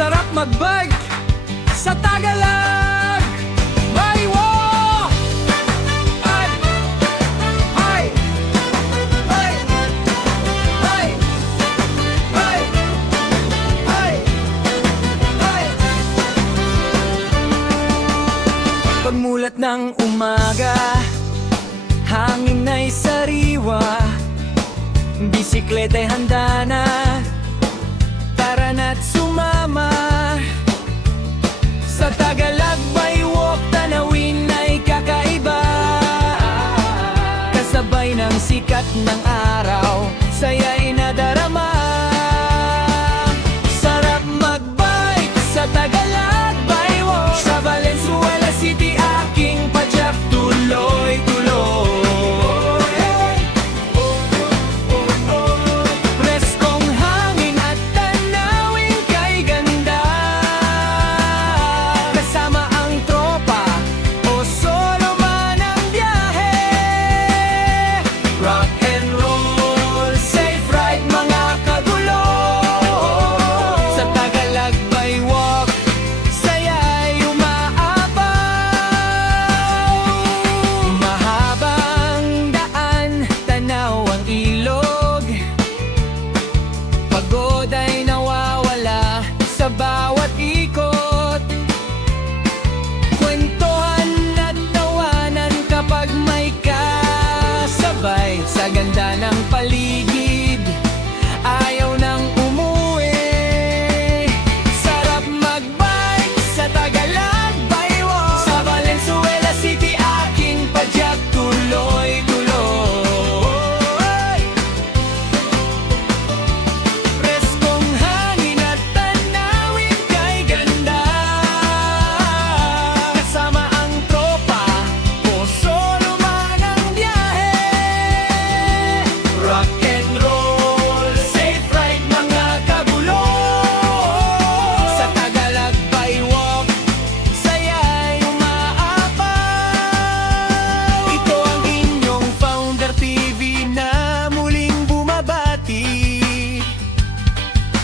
Sarap mag-bike sa Tagalog Baywalk! Ay! Ay! Ay! Ay! Ay! Ay! Ay! Pagmulat ng umaga, hangin ay sariwa, bisikleta'y handa na, tara na't sumama. Sa Tagalog Baywalk, tanawin ay kakaiba, kasabay ng sikat ng araw, saya'y nadarama. Sarap magbike sa Tagalog Baywalk, sa Valenzuela City aking padyak tuloy-tuloy. Preskong hangin at tanawin kay ganda, kasama ang tropa o solo man ang biyahe. Rock and roll, safe ride mga kagulo, sa Tagalog Baywalk, saya'y umaapaw. Mahabang daan, tanaw ang ilog, pagod ay nawawala sa bawat ikot. Kwentuhan at tawanan kapag may kasabay, sa ganda ng paligid, ayaw nang umuwi. Sarap magbike sa Tagalog Baywalk, sa Valenzuela City aking padyak tuloy-tuloy. Preskong hangin at tanawin kay ganda, kasama ang tropa o solo man ang biyahe. Rock and roll, safe ride mga kagulo, sa Tagalog Baywalk, saya'y umaapaw. Ito ang inyong Founder TV na muling bumabati.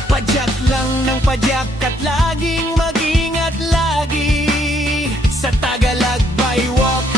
Padyak lang ng padyak at laging mag-ingat lagi, sa Tagalog Baywalk.